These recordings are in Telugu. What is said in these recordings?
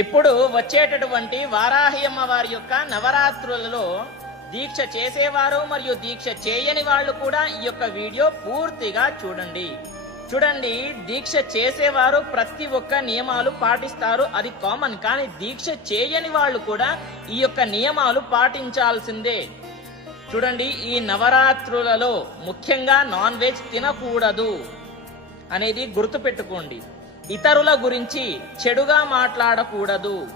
ఇప్పుడు వచ్చేటటువంటి వారాహి అమ్మవారి యొక్క నవరాత్రులలో దీక్ష చేసేవారు మరియు దీక్ష చేయని వాళ్ళు కూడా ఈ యొక్క వీడియో పూర్తిగా చూడండి. చూడండి దీక్ష చేసేవారు ప్రతి ఒక్క నియమాలు పాటిస్తారు. అది కామన్ కానీ దీక్ష చేయని వాళ్ళు కూడా ఈ యొక్క నియమాలు పాటించాల్సిందే. చూడండి ఈ నవరాత్రులలో ముఖ్యంగా నాన్ వెజ్ తినకూడదు అనేది గుర్తుపెట్టుకోండి. ఇతరుల గురించి చెడుగా మాట్లాడకూడదు.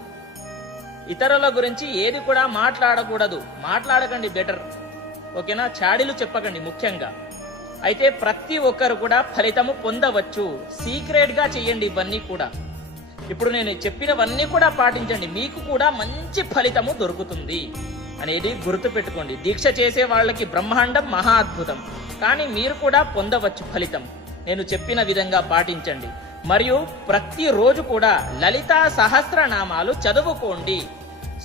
ఇతరుల గురించి ఏది కూడా మాట్లాడకూడదు. మాట్లాడకండి బెటర్. ఓకేనా? చాడీలు చెప్పకండి ముఖ్యంగా. అయితే ప్రతి ఒక్కరు కూడా ఫలితము పొందవచ్చు. సీక్రెట్గా చెయ్యండి ఇవన్నీ కూడా. ఇప్పుడు నేను చెప్పినవన్నీ కూడా పాటించండి. మీకు కూడా మంచి ఫలితము దొరుకుతుంది అనేది గుర్తు పెట్టుకోండి దీక్ష చేసే వాళ్ళకి బ్రహ్మాండం మహా అద్భుతం. కానీ మీరు కూడా పొందవచ్చు ఫలితం. నేను చెప్పిన విధంగా పాటించండి. మరియు ప్రతిరోజు కూడా లలితా సహస్రనామాలు చదువుకోండి.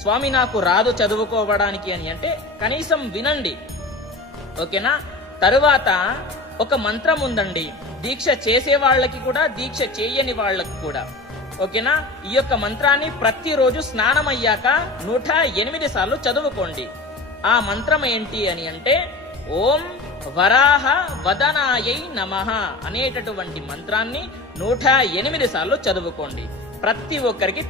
స్వామి నాకు రాదు చదువుకోవడానికి అని అంటే కనీసం వినండి. ఓకేనా? తరువాత ఒక మంత్రం ఉందండి. దీక్ష చేసే వాళ్ళకి కూడా దీక్ష చేయని వాళ్ళకి కూడా. ఓకేనా? ఈ యొక్క మంత్రాన్ని ప్రతిరోజు స్నానం అయ్యాక నూట ఎనిమిది సార్లు చదువుకోండి. ఆ మంత్రం ఏంటి అని అంటే ఓం వరాహ వదనాయై నమః అనేటటువంటి మంత్రాన్ని నూట ఎనిమిది సార్లు చదువుకోండి. ప్రతి ఒక్కరికి